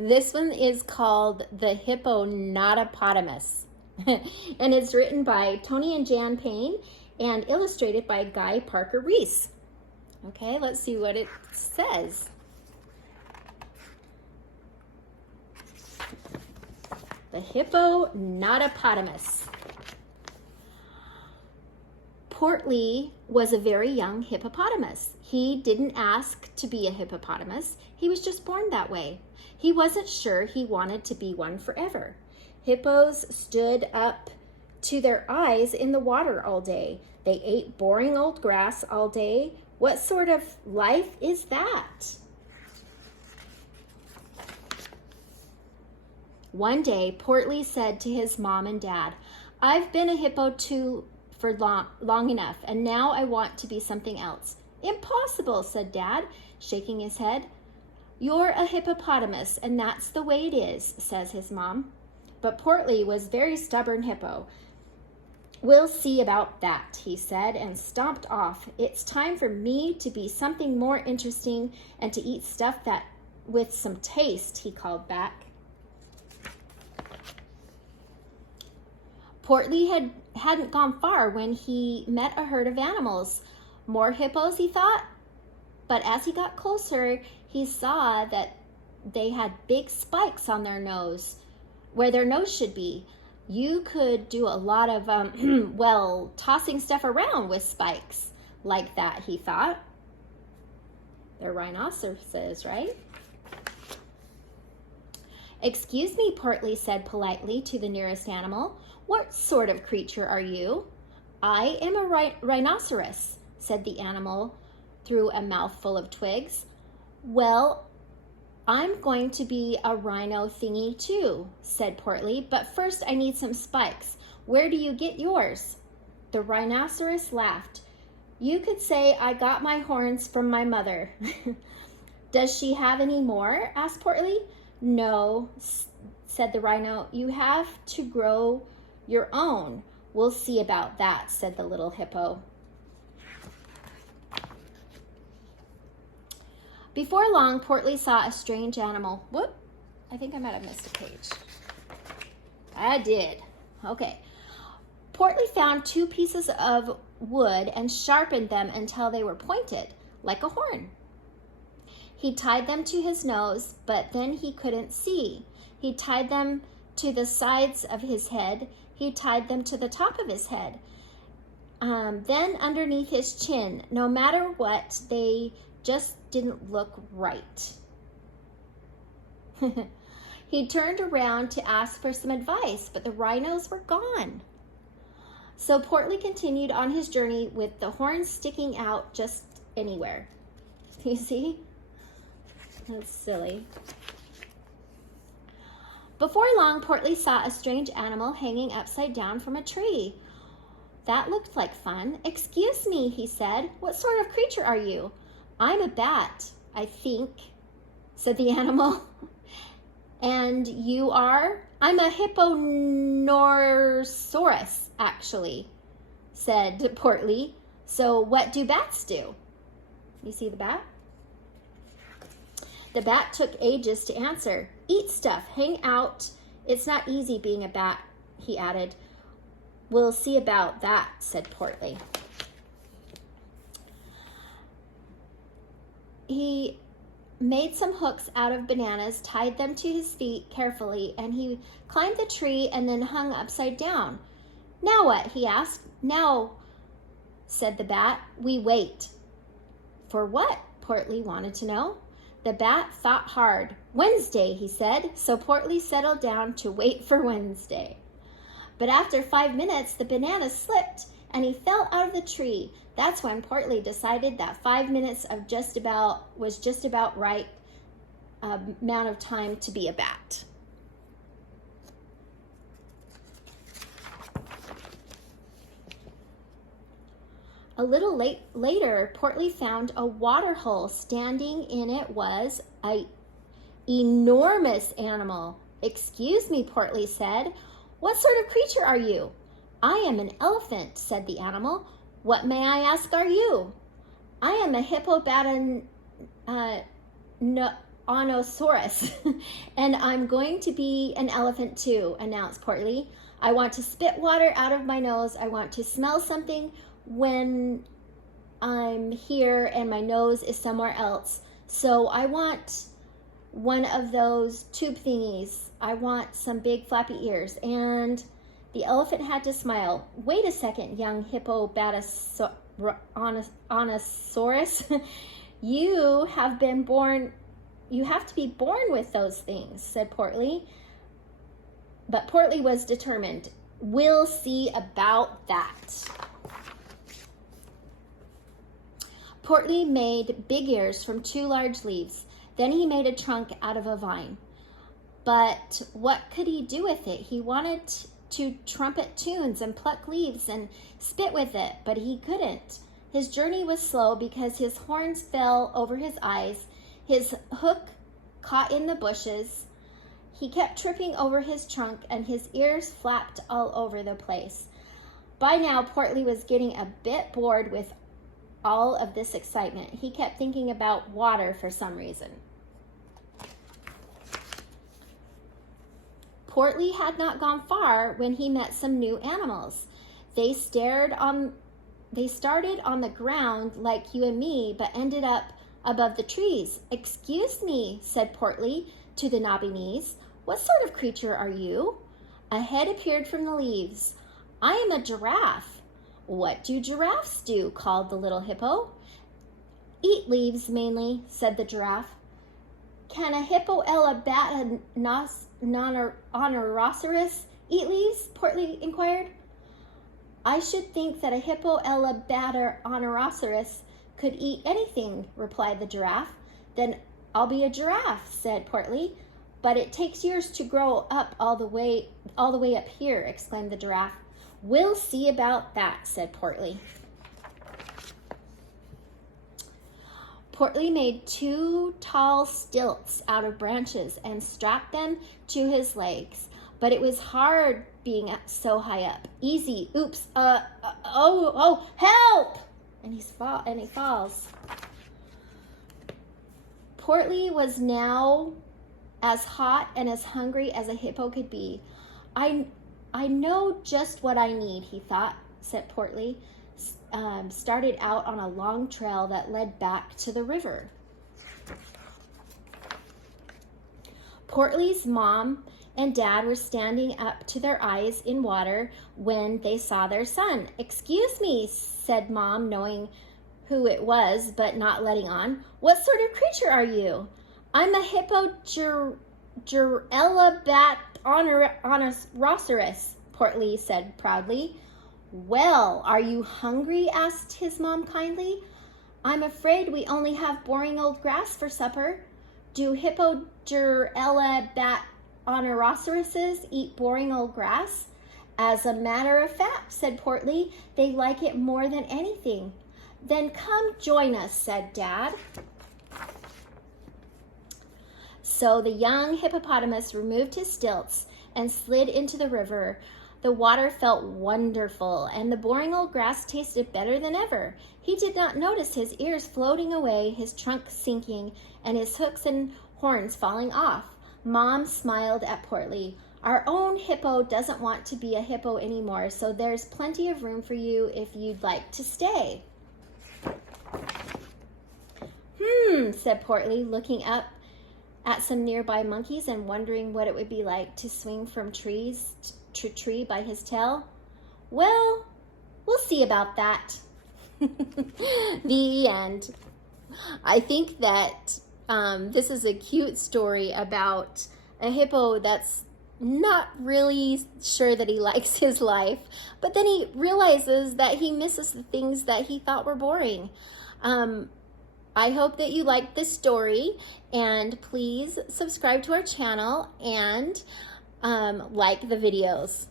This one is called the Hippo-Not-Amus, and it's written by Tony Jan Payne and illustrated by Guy Parker-Rees. Okay, let's see what it says. The Hippo-Not-Amus. Portly was a very young hippopotamus. He didn't ask to be a hippopotamus. He was just born that way. He wasn't sure he wanted to be one forever. Hippos stood up to their eyes in the water all day. They ate boring old grass all day. What sort of life is that? One day, Portly said to his mom and dad, "I've been a hippo for long enough, and now I want to be something else." "Impossible," said Dad, shaking his head. "You're a hippopotamus, and that's the way it is," says his mom. But Portly was very stubborn hippo. "We'll see about that," he said, and stomped off. "It's time for me to be something more interesting and to eat stuff that with some taste," he called back. Portly hadn't gone far when he met a herd of animals. More hippos, he thought. But as he got closer, he saw that they had big spikes on their nose, where their nose should be. You could do a lot of, tossing stuff around with spikes like that, he thought. They're rhinoceroses, right? "Excuse me," Portly said politely to the nearest animal. "What sort of creature are you?" "I am a rhinoceros," said the animal through a mouthful of twigs. "Well, I'm going to be a rhino thingy too," said Portly, "but first I need some spikes. Where do you get yours?" The rhinoceros laughed. "You could say I got my horns from my mother." "Does she have any more?" asked Portly. "No," said the rhino. "You have to grow your own." "We'll see about that," said the little hippo. Before long, Portly saw a strange animal. Whoop, I think I might have missed a page. I did. Okay. Portly found 2 pieces of wood and sharpened them until they were pointed, like a horn. He tied them to his nose, but then he couldn't see. He tied them to the sides of his head. He tied them to the top of his head. Then underneath his chin. No matter what, they just didn't look right. He turned around to ask for some advice, but the rhinos were gone. So Portly continued on his journey with the horns sticking out just anywhere. You see? That's silly. Before long, Portly saw a strange animal hanging upside down from a tree. That looked like fun. "Excuse me," he said. "What sort of creature are you?" "I'm a bat, I think," said the animal. "And you are?" "I'm a hippo-nosaurus, actually," said Portly. "So what do bats do?" You see the bat? The bat took ages to answer. "Eat stuff, hang out. It's not easy being a bat," he added. "We'll see about that," said Portly. He made some hooks out of bananas, tied them to his feet carefully, and he climbed the tree and then hung upside down. "Now what?" he asked. "Now," said the bat, "we wait." "For what?" Portly wanted to know. The bat thought hard. "Wednesday," he said, so Portly settled down to wait for Wednesday. But after 5 minutes, the banana slipped and he fell out of the tree. That's when Portly decided that 5 minutes was just about right amount of time to be a bat. A little later, Portly found a water hole. Standing in it was an enormous animal. "Excuse me," Portly said. "What sort of creature are you?" "I am an elephant," said the animal. "What, may I ask, are you?" "I am a Hippo-Not-Amus, and I'm going to be an elephant too, announced Portly. I want to spit water out of my nose. I want to smell something when I'm here and my nose is somewhere else. So I want one of those tube thingies. I want some big flappy ears. And the elephant had to smile. Wait a second, young Hippo-Not-Amus. You have to be born with those things, said Portly. But Portly was determined. We'll see about that. Portly made big ears from 2 large leaves. Then he made a trunk out of a vine. But what could he do with it? He wanted to trumpet tunes and pluck leaves and spit with it, but he couldn't. His journey was slow because his horns fell over his eyes. His hook caught in the bushes. He kept tripping over his trunk, and his ears flapped all over the place. By now, Portly was getting a bit bored with all of this excitement. He kept thinking about water for some reason. Portly had not gone far when he met some new animals. They started on the ground like you and me, but ended up above the trees. Excuse me, said Portly to the knobby knees. What sort of creature are you? A head appeared from the leaves. I am a giraffe. What do giraffes do? Called the little hippo. Eat leaves mainly, said the giraffe. Can a Hippo-Ela-Bat-a-Rhinoceros eat leaves? Portly inquired. I should think that a Hippo-Ela-Bat-a-Rhinoceros could eat anything, replied the giraffe. Then I'll be a giraffe, said Portly. But it takes years to grow up all the way up here, exclaimed the giraffe. We'll see about that, said Portly. Portly made 2 tall stilts out of branches and strapped them to his legs. But it was hard being so high up. Easy, oops, help! And he falls. Portly was now as hot and as hungry as a hippo could be. I know just what I need, he thought, said Portly. Started out on a long trail that led back to the river. Portly's mom and dad were standing up to their eyes in water when they saw their son. Excuse me, said Mom, knowing who it was but not letting on. What sort of creature are you? I'm a Hippo-Ela-Bat-Rhinoceros, Portly said proudly. Well, are you hungry? Asked his mom kindly. I'm afraid we only have boring old grass for supper. Do Hippo-Ela-Bat-Rhinoceroses eat boring old grass? As a matter of fact, said Portly, they like it more than anything. Then come join us, said Dad. So the young hippopotamus removed his stilts and slid into the river. The water felt wonderful, and the boring old grass tasted better than ever. He did not notice his ears floating away, his trunk sinking, and his hooks and horns falling off. Mom smiled at Portly. Our own hippo doesn't want to be a hippo anymore, so there's plenty of room for you if you'd like to stay. Said Portly, looking up at some nearby monkeys and wondering what it would be like to swing from trees to tree by his tail. Well, we'll see about that. The end. I think that this is a cute story about a hippo that's not really sure that he likes his life, but then he realizes that he misses the things that he thought were boring. I hope that you liked this story, and please subscribe to our channel and like the videos.